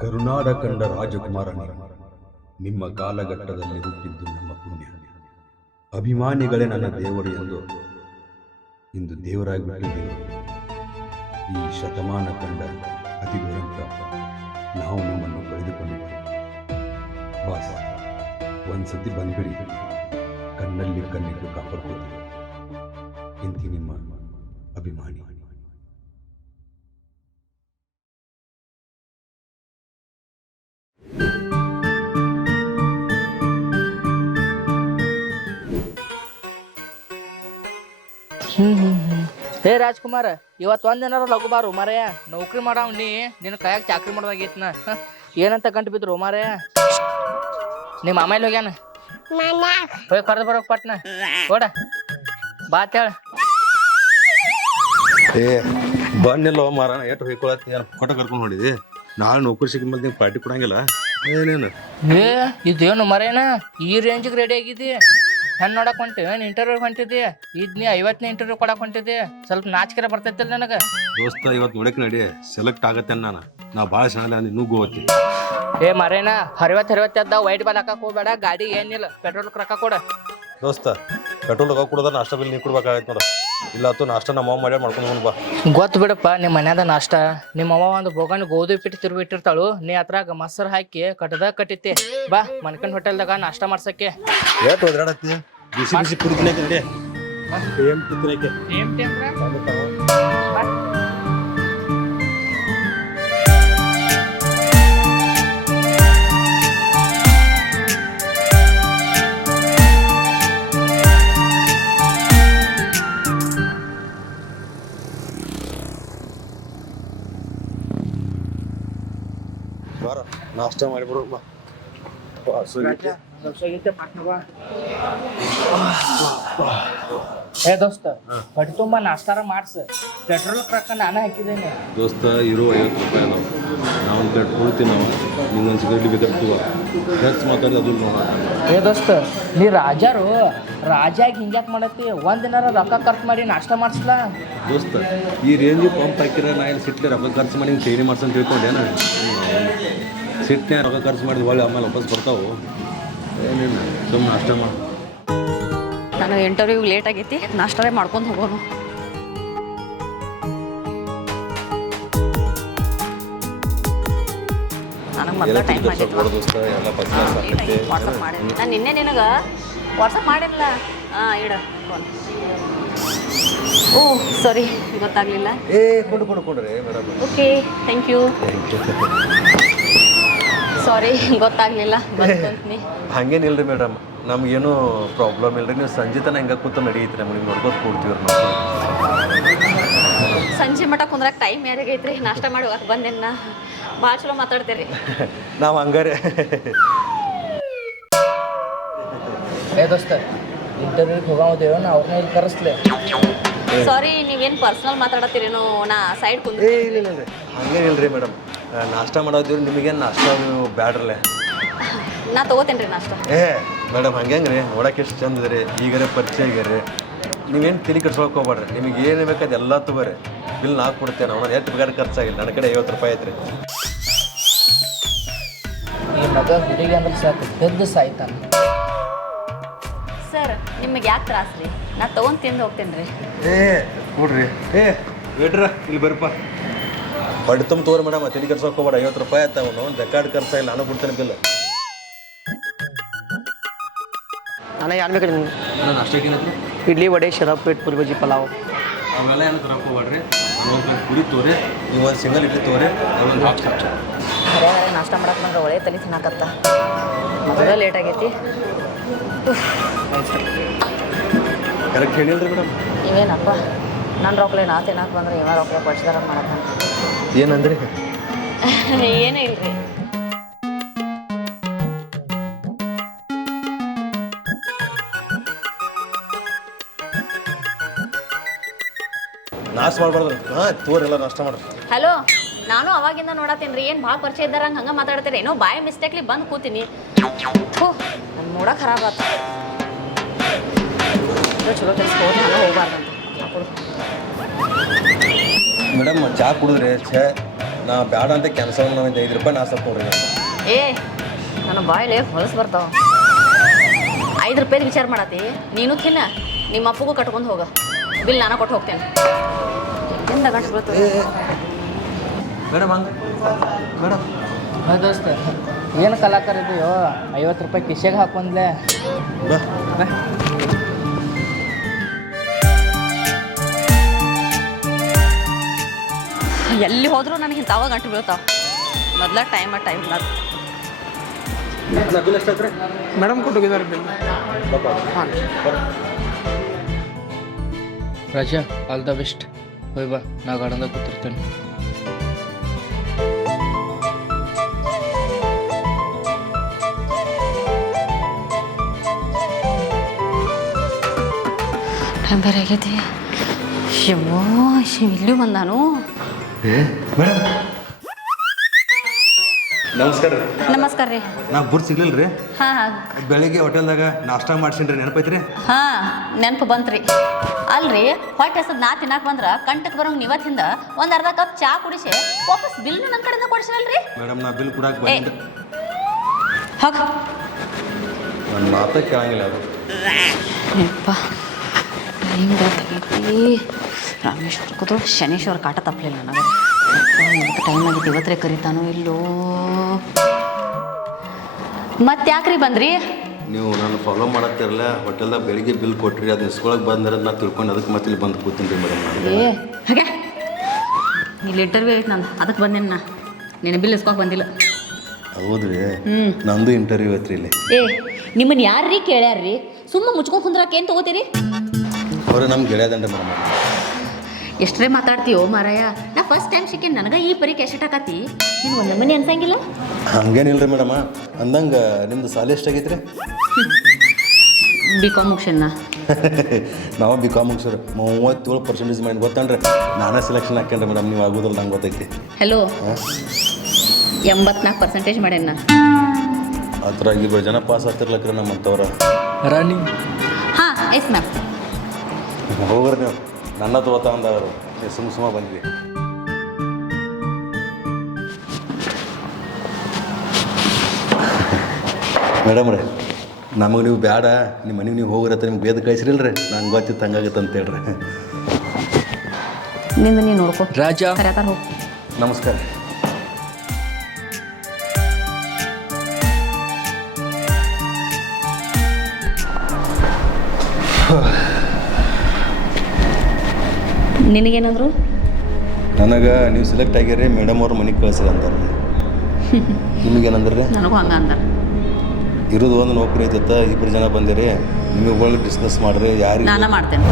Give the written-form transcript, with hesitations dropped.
ಕರುನಾಡ ಕಂಡ ರಾಜಕುಮಾರನೇ, ನಿಮ್ಮ ಕಾಲಘಟ್ಟದಲ್ಲಿ ಹುಟ್ಟಿದ್ದು ನಮ್ಮ ಪುಣ್ಯ. ಅಭಿಮಾನಿಗಳೇ ನನ್ನ ದೇವರು ಎಂದು ಇಂದು ದೇವರಾಗಿ ಬಿಟ್ಟಿದ್ದೀವಿ. ಈ ಶತಮಾನ ಕಂಡ ಅತಿ ದುರಂತ ನಾವು ನಿಮ್ಮನ್ನು ಕಳೆದುಕೊಂಡಿದ್ದೇವೆ. ಬಾಸ್, ಒಂದ್ಸತಿ ಬಂದ್ಬಿಡಿ, ಕಣ್ಣಲ್ಲಿ ಕಣ್ಣಿಟ್ಟು ಕಾಪಾಡ್ಕೊತೀವಿ. ಇಂತಿ ನಿಮ್ಮ ಅಭಿಮಾನಿ. ಹೇ ರಾಜ್ಕುಮಾರ್, ಇವತ್ತು ಒಂದಿನಾರ ಲಘು ಬಾರು ಮಾರಯ್ಯ. ನೌಕರಿ ಮಾಡವ್ ನೀ ನಿನ್ನ ಕೈಯಾಗ ಚಾಕ್ರಿ ಮಾಡ್ದಾಗೈತ್ನ. ಏನಂತ ಗಂಟು ಬಿದ್ರು ಮಾರಯ್ಯ? ನಿಮ್ಮ ಆಮೇಲೆ ಹೋಗ್ಯಾನ, ಹೋಗಿ ಕರೆದು ಬರೋಕ್ ಪಟ್ನ ಓಡ ಬಾತ್ ಹೇಳ. ಬನ್ನಿಲ್ಲ ಮಾರ, ಎಷ್ಟು ಹೊಯ್ಕೊಳತ್ತಿ ಕೊಟ್ಟ ಕರ್ಕೊಂಡು ನೋಡಿದಿ. ನಾಳೆ ನೌಕರಿ ಸಿಕ್ಕ ಮೇಲೆ ನೀವು ಪಾರ್ಟಿ ಕೊಡಂಗಿಲ್ಲ ಏನೇನು? ಇದೇನು ಮರೇನ ಈ ರೇಂಜಿಗೆ ರೆಡಿ ಆಗಿದ್ದಿ? ಹೆಣ್ಣು ನೋಡಕ್ ಹೊಂಟಿವಿ, ಇಂಟರ್ವ್ಯೂ ಹೊಂಟಿದ್ದಿ. ನೀ 50ನೇ ಇಂಟರ್ವ್ಯೂ ಕೊಡಕ್ ಹೊಂಟಿದ್ದಿ. ಸ್ವಲ್ಪ ನಾಚಿಕೆ ಬರ್ತೈತಿಲ್ಲ ನನಗೆ? ದೋಸ್ತ, ಇವತ್ತು ನೋಡಕ್ ನಡಿ, ಸೆಲೆಕ್ಟ್ ಆಗತ್ತೆ ನಾ ಭಾಳ ಚೆನ್ನಾಗಿ ಇನ್ನೂ ಗೋವತ್ತಿ. ಏ ಮರೇನ, ಹರಿವತ್ತ ವೈಟ್ ಬಾಲ್ ಹಾಕಕ್ ಹೋಗ್ಬೇಡ. ಗಾಡಿ ಏನಿಲ್ಲ, ಪೆಟ್ರೋಲ್ ರೊಕ್ಕ ಕೊಡ. ದೋಸ್ತ, ಪೆಟ್ರೋಲ್ ರೊಕ್ಕ ಕೊಡೋದ್ರ ನಾಷ್ಟ ಬಿಲ್ ನೀ ಕೊಡ್ಬೇಕಾಗೈತೆ ನೋಡ. ಇಲ್ಲ ಆತು ನಾಷ್ಟ ನಮ್ಮ ಅವ್ವ ಮಾಡ್ಯಾರ ಮಾಡ್ಕೊಂಡು ಬಾ. ಗೊತ್ತು ಬಿಡಪ್ಪ ನಿಮ್ಮ ಮನ್ಯಾದ ನಾಷ್ಟ. ನಿಮ್ಮ ಅವ್ವ ಒಂದು ಬೋಗಣಿ ಗೋಧಿ ಪಿಟ್ಟು ತಿರುಗಿಟ್ಟಿರ್ತಾಳು, ನೀ ಅದ್ರಾಗ ಮೊಸರು ಹಾಕಿ ಕಟ್ಟದಾಗ ಕಟ್ಟಿತ್ತೆ. ಬಾ ಮನ್ಕಂಡ್ ಹೋಟೆಲ್ದಾಗ ನಾಷ್ಟ ಮಾಡ್ಸಕ್ಕೆ. ಏಟ್ ಹೋದ್ರಾಡತ್ತಿ? ಬಿಸಿ ಬಿಸಿ ಪುರಿ ತಿನ್ನಕ್ಕೆ ನಡಿ. ಏನ್ ತಿನ್ನಕ್ಕೆ? ಬಾರ ನಾಷ್ಟ ಮಾಡಿಬಿಡು ಬಾ. ಏ ದೋಸ್ತ, ಹೊಟ್ಟೆ ತುಂಬ ನಾಷ್ಟಾರ ಮಾಡ್ಸ. ಪೆಟ್ರೋಲ್ ರೊಕ್ಕ ನಾನು ಹಾಕಿದ್ದೇನೆ. ದೋಸ್ತ, ಇರೋ 50 ರೂಪಾಯಿ ಅದಾವ. ನಾವು ಪೆಟ್ರೋಲ್ ತಿನ್ನೋ ನಿಂಗೊಂದು ಸಿಗರೇಟ್ ಬೇಕಾಗ್ತವ. ಖರ್ಚು ಮಾತಾಡಿ ಅದು ನೋಡ. ಏ ದೋಸ್ತ, ನೀ ರಾಜಾರು ರಾಜಾಗಿ ಹಿಂಗ್ಯಾಕೆ ಮಾಡತ್ತಿ? ಒಂದಿನಾರ ರೊಕ್ಕ ಖರ್ಚು ಮಾಡಿ ನಾಷ್ಟ ಮಾಡಿಸ್ಲಾ? ದೋಸ್ತ, ಈ ರೇಂಜಿಗೆ ಪಂಪ್ ಹಾಕಿರ ನಾ ಏನು ಸಿಟ್ಲೆ ರೊಕ್ಕ ಖರ್ಚು ಮಾಡಿ ಹಿಂಗೆ ಚೈನಿ ಮಾಡ್ಸಂತ ತಿಳ್ಕೊಂಡೇನ? ಸಿಟ್ನೆ ರೊಕ್ಕ ಖರ್ಚು ಮಾಡಿದ ಒಳ್ಳೆ ಆಮೇಲೆ ವಾಪಸ್ ಬರ್ತಾವು. ಏನೇನು ಸುಮ್ಮನೆ ನಾಷ್ಟ ಮಾಡಿ. ನಾನು ಇಂಟರ್ವ್ಯೂ ಲೇಟ್ ಆಗೈತಿ, ನಾಷ್ಟರೇ ಮಾಡ್ಕೊಂಡು ಹೋಗೋನು. ನನಗೆ ಮೊದಲ ಟೈಮ್ ಆಗಿತ್ತು. ವಾಟ್ಸಪ್ ಮಾಡಿ ನಾನು ನಿನ್ನೆ ನಿನಗೆ ವಾಟ್ಸಪ್ ಮಾಡಿರಲ್ಲ. ಇಡ ಫೋನ್. ಓ ಸಾರಿ, ಗೊತ್ತಾಗಲಿಲ್ಲ. ಕೊಡ್ರಿ madam. Okay, thank you. Sorry, ಗೊತ್ತಾಗಲಿಲ್ಲ. ಬರ್ತೀನಿ. ಹಂಗೇನಿಲ್ರಿ ಮೇಡಮ್, ನಮಗೇನು ಪ್ರಾಬ್ಲಮ್ ಇಲ್ರಿ. ನೀವು ಸಂಜೆ ತನಕ ಹೆಂಗೆ ಕೂತು ನಡೀತ್ರಿ, ನಮಗೆ ನೋಡ್ಕೊತ ಕೊಡ್ತೀವ್ರಿ ನಾವು. ಸಂಜೆ ಮಟ್ಟ ಕುಂದ್ರಕ್ಕೆ ಟೈಮ್ ಯಾರಿಗೈತ್ರಿ? ನಾಷ್ಟ ಮಾಡಿ ಹೋಗಕ್ಕೆ ಬಂದೇನ. ಭಾಳ ಚಲೋ ಮಾತಾಡ್ತೀರಿ. ನಾವು ಹಂಗಾರೆ. ಏ ದೋಸ್ತ, ಇಂಟರ್ವ್ಯೂಗೆ ಹೋಗೋದೇವ, ನಾ ಅವ್ರನ್ನ ಇಲ್ಲಿ ಕರೆಸ್ಲೆ. ಸಾರಿ, ನೀವೇನು ಪರ್ಸ್ನಲ್ ಮಾತಾಡತ್ತೀರೇನೋ? ನಾ ಸೈಡ್ ಕುಂತ. ಇಲ್ಲ ಹಂಗೇನಿಲ್ರಿ ಮೇಡಮ್, ನಾಷ್ಟ ಮಾಡೋದಿವ್ರಿ. ನಿಮಗೇನು ನಾಷ್ಟ ಬ್ಯಾಡ್ರಲ್ಲೇ? ನಾ ತೊಗೋತೇನೆ ರೀ ನಾಷ್ಟ. ಮೇಡಮ್ ಹಂಗೆ ರೀ, ನೋಡಕ್ಕೆ ಎಷ್ಟು ಚಂದ ರೀ. ಈಗರೇ ಪರಿಚಯ ಆಗ್ಯಾರಿ. ನೀವೇನು ತಿಳಿ ಕಟ್ಸ್ಕೊಳಕ್ಕೆ ಹೋಗ್ಬೇಡ್ರಿ. ನಿಮಗೆ ಏನು ಬೇಕಾದ ಎಲ್ಲ ತಗೋರಿ. ಬಿಲ್ ನಾ ಕೊಡ್ತೇನೆ. ಅವ್ನು ಎಷ್ಟು ಬೇಕಾದ್ರೆ ಖರ್ಚಾಗಿಲ್ಲ. ನನ್ನ ಕಡೆ 50 ರೂಪಾಯಿ ಐತ್ರಿ. ಈ ಮಗ ಹುಡುಗಿ ಅಂದ್ರೆ ಸಾಕು, ದೊಡ್ಡ ಸಾಯ್ತಾನ. ಸರ್, ನಿಮಗೆ ಯಾಕೆ ತ್ರಾಸ ರೀ? ನಾ ತೊಗೊಂಡು ತಿಂದು ಹೋಗ್ತೇನೆ ರೀ. ನೋಡ್ರಿ, ವೇಟ್ರ ಇಲ್ಲಿ ಬರ್ಪ. ಹೊಟ್ಟೆ ತುಂಬ ತಗೋರಿ ಮೇಡಮ್, ತಿಳಿ ಕಟ್ಸ್ಕೊಳಕ್ಕೆ ಹೋಗ್ಬೇಡ. 50 ರೂಪಾಯಿ ಆಯ್ತು. ಅವನು ರೆಕಾರ್ಡ್ ಖರ್ಚಾಗಿಲ್ಲ, ನಾನು ಕೊಡ್ತೇನೆ ಬಿಲ್. ನನಗೆ ಏನು ಬೇಕು ನಿಮ್ಗೆ? ನಾಷ್ಟಕ್ಕೇನಂದ್ರೆ ಇಡ್ಲಿ, ವಡೆ, ಶಿರಾ, ಪೇಟ್, ಪುರಿ, ಬಜ್ಜಿ, ಪಲಾವ್. ಅವೆಲ್ಲ ಏನು ತರಕ್ಕೆ ಹೋಗ್ಬೇಡ್ರಿ. ಒಂದು ಪುರಿ ತೋರಿ, ನೀವು ಒಂದು ಸಿಂಗಲ್ ಇಡ್ಲಿ ತೋರಿ, ಒಂದು ಹಾಫ್ ಚಮಚ. ಅದೇ ನಾಷ್ಟ ಮಾಡಕ್ಕೆ ನಂಗೆ ಒಳ್ಳೆ ತಲೆ ತಿನ್ನಕತ್ತ. ಮೊದಲ ಲೇಟ್ ಆಗೈತಿ. Correct ಹೇಳಿಲ್ರಿ madam? ಇವೇನಪ್ಪ, ನನ್ನ ರೊಕ್ಕಲೆ ನಾ ತಿನ್ನಕ್ಕೆ ಬಂದ್ರೆ ಇವ ರೊಕ್ಕಲೆ ಪಡಿಸಿದಾರ ಮಾಡಕ್ಕೆ. ಏನಂದ್ರಿ? ಏನೂ ಇಲ್ರಿ. ನಾಶ ಮಾಡ್ಬಾರ್ದು. ತೋರೆಲ್ಲ ನಾಷ್ಟ ಮಾಡ್ರಿ. ಹಲೋ, ನಾನು ಅವಾಗಿಂದ ನೋಡತ್ತೀನಿ ರೀ. ಏನು ಭಾಳ ಪರಿಚಯ ಇದ್ದಾರಂಗೆ ಹಂಗೆ ಮಾತಾಡ್ತೀರಿ? ಏನೋ ಬಾಯಿ ಮಿಸ್ಟೇಕ್ಲಿ ಬಂದು ಕೂತೀನಿ. ಹೋ, ನನ್ನ ಮೂಡ ಖರಾಬ್ ಆತ. ಚಲೋ ಕೆಲಸ ಹೋಗಿ ನಾನು ಹೋಗ್ಬಾರ್ದಂತ. ಮೇಡಮ್ ಚಾ ಕುಡಿದ್ರೆ ಛೇ ನಾ ಬೇಡ ಅಂತ ಕ್ಯಾನ್ಸಲ್ ಒಂದು 5 ರೂಪಾಯಿ ನಾಷ್ಟ ಕೊಡ್ರಿ ಏ ನನ್ನ ಬಾಯಲ್ಲಿ ಹೊಲಸು ಬರ್ತಾವ 5 ರೂಪಾಯಿ ವಿಚಾರ ಮಾಡತ್ತಿ ನೀನು ತಿನ್ನ ನಿಮ್ಮ ಅಪ್ಪಗೂ ಕಟ್ಕೊಂಡು ಹೋಗ ಬಿಲ್ ನಾನು ಕೊಟ್ಟು ಹೋಗ್ತೇನೆ ಎಲ್ಲಿಂದ ಗಂಟು ಬರ್ತದೆ ಮೇಡಮ್ ಹಂಗೆ ಮೇಡಮ್ ದೋಸ್ತ ಏನು ಕಲಾಕಾರ ಇದೆಯೋ 50 ರೂಪಾಯಿ ಕಿಶೆಗೆ ಹಾಕೊಂಡ್ಲೆ ಬಾ ಎಲ್ಲಿ ಹೋದ್ರೂ ನನಗೆ ಇಂಥವ ಗಂಟು ಬೀಳ್ತಾವ ಮೊದಲ ಟೈಮ್ ಇಲ್ಲ ಬಿಲ್ ಎಷ್ಟಾಯ್ತು ಮೇಡಮ್ ಕೊಟ್ಟೋಗಿದ್ದಾರೆ ಬಿಲ್ ಹಾಂ ರಾಜಾ ಆಲ್ ದ ಬೆಸ್ಟ್ ಹೋಯ್ ಬಾ ನಾ ಗಾರ್ಡನ್ದಾಗ ಕೂತಿರ್ತೇನೆ ಟೈಮ್ ಬೇರೆ ಆಗೈತಿ ಶಿವೋ ಇಲ್ಲೂ ಬಂದಾನು ಮೇಡಮ್ ನಮಸ್ಕಾರ ರೀ ನಮಸ್ಕಾರ ರೀ ನಾ ಬುರ್ ಸಿಗ್ಲಿಲ್ಲ ರೀ ಹಾಂ ಬೆಳಿಗ್ಗೆ ಹೋಟೆಲ್ದಾಗ ನಾಷ್ಟ ಮಾಡ್ಸೀನಿ ರೀ ನೆನಪೈತ್ರಿ ಹಾಂ ನೆನಪು ಬಂತ್ರಿ ಅಲ್ರಿ ಹೊಟ್ಟೆ ಹಸದ್ ನಾ ತಿನ್ನಾಕ ಬಂದ್ರ ಕಂಟಕ್ಕೆ ಬರೋಂಗೆ ನೀವತ್ತಿಂದ ಒಂದು ಅರ್ಧ ಕಪ್ ಚಾ ಕುಡಿಸಿ ವಾಪಸ್ ಬಿಲ್ ನನ್ನ ಕಡೆಯಿಂದ ಕೊಡಿಸಿರಲ್ರಿ ಮೇಡಮ್ ನಾ ಬಿಲ್ ಕೊಡಕ್ಕೆ ಬಂದ ಹೋಗ ನನ್ನ ಮಾತೇ ಕೇಳಂಗಿಲ್ಲ ಅದು ಯಪ್ಪ ಟೈಮ್ ಗೊತ್ತಾಗೈತಿ ರಾಮೇಶ್ವರ ಕೂತು ಶನೀಶ್ವರ ಕಾಟ ತಪ್ಪಲಿಲ್ಲ ನನಗೆ ಇವತ್ತು ಟೈಮ್ ಆಗೈತಿ ಇವತ್ತೇ ಕರಿತಾನೋ ಇಲ್ಲೋ ಮತ್ತೆ ಯಾಕ್ರಿ ಬಂದ್ರಿ ನೀವು ನಾನು ಫಾಲೋ ಮಾಡತ್ತಿರಲ್ಲ ಹೋಟೆಲ್ದಾಗ ಬೆಳಿಗ್ಗೆ ಬಿಲ್ ಕೊಟ್ರಿ ಅದು ಇಸ್ಕೊಳಕ್ಕೆ ಬಂದ್ರೆ ನಾ ತಿಳ್ಕೊಂಡು ಅದಕ್ಕೆ ಮತ್ತೆ ಇಲ್ಲಿ ಬಂದು ಕೂತೀನಿ ರೀ ಮೇಡಮ್ ಏ ಹಾಗೆ ಇಲ್ಲಿ ಇಂಟರ್ವ್ಯೂ ಐತೆ ನಂದು ಅದಕ್ಕೆ ಬಂದೇನಿ ನಾ ನೀನು ಬಿಲ್ ಇಸ್ಕೊಳಕ್ಕೆ ಬಂದಿಲ್ಲ ಹೌದ್ರಿ ನಂದು ಇಂಟರ್ವ್ಯೂ ಐತ್ರಿ ಇಲ್ಲಿ ಏ ನಿಮ್ಮನ್ನು ಯಾರ್ರೀ ಕೇಳ್ಯಾರ್ರಿ ಸುಮ್ಮ ಮುಚ್ಕೊಂಡು ಕುಂದ್ರಾಕ ಏನು ತೊಗೋತೀರಿ ಅವ್ರು ನಮ್ಗೆ ಗೆಳೆಯದಂಡ್ರಿ ಮೇಡಮ್ ಎಷ್ಟರೇ ಮಾತಾಡ್ತೀಯೋ ಮಾರಾಯ ನಾ ಫಸ್ಟ್ ಟೈಮ್ ಸಿಕ್ಕೇನು ನನಗೆ ಈ ಪರಿ ಕೆಸಟಾಕತಿ ನೀನು ಒಂದು ಮನೆ ಅನ್ಸಂಗಿಲ್ಲ ಹಂಗೇನಿಲ್ಲ ರೀ ಮೇಡಮ ಅಂದಂಗೆ ನಿಮ್ದು ಸಾಲ ಎಷ್ಟಾಗೈತೆ ರೀ ಬಿ ಕಾಮ್ ಮುಗ್ಸನ್ನ ನಾವು ಬಿ ಕಾಮ್ ಮುಗಿಸ್ರಿ 37% ಮಾಡಿ ಗೊತ್ತನ್ರಿ ನಾನೇ ಸೆಲೆಕ್ಷನ್ ಹಾಕ್ಯನ್ರಿ ಮೇಡಮ್ ನೀವು ಆಗೋದಿಲ್ಲ ನಂಗೆ ಗೊತ್ತೈತಿ ಹಲೋ 84% ಮಾಡ್ಯಾನ ಆ ಥರ 2 ಜನ ಪಾಸ್ ಆಗ್ತಿರ್ಲಕ್ರಿ ನಮ್ಮಂಥವ್ರ ರಾಣಿ ಹಾಂ ಎಸ್ ಮ್ಯಾಮ್ ಹೋಗ್ರಿ ನೀವು ನನ್ನ ತಗೋತಾ ಅಂದವರು ನೀವು ಸುಮ್ಮ ಬಂದ್ವಿ ಮೇಡಮ್ ರೀ ನಮಗೆ ನೀವು ಬೇಡ ನಿಮ್ಮ ಮನೆಗೆ ನೀವು ಹೋಗ್ರತ್ತ ನಿಮ್ಗೆ ಬೇದ ಕಳಿಸ್ರಿಲ್ರಿ ನಂಗೆ ಗೊತ್ತಿತ್ತು ಹಂಗಾಗತ್ತೆ ಅಂತ ಹೇಳ್ರಿ ನಿಂದು ನೀನು ನೋಡ್ಕೋ ರಾಜಾ ಕರ್ಯಾತಾರ ಹೋಗಿ ನಮಸ್ಕಾರ ನಿನಗೇನಾದ್ರು ನನಗೆ ನೀವು ಸೆಲೆಕ್ಟ್ ಆಗ್ಯಾರಿ ಮೇಡಮ್ ಅವ್ರ ಮನೆಗೆ ಕಳಿಸ್ರಿ ಅಂತಾರೆ ನಿಮಗೇನಂದ್ರಿ ನನಗೂ ಹಂಗೆ ಅಂದಾರ ಇರೋದು ಒಂದು ನೌಕರಿ ಐತತ್ತ 2 ಜನ ಬಂದಿರಿ ನಿಮಗೆ ಒಳಗೆ ಡಿಸ್ಕಸ್ ಮಾಡಿರಿ ಯಾರಿಗೆ ನಾನು ಮಾಡ್ತೇನೆ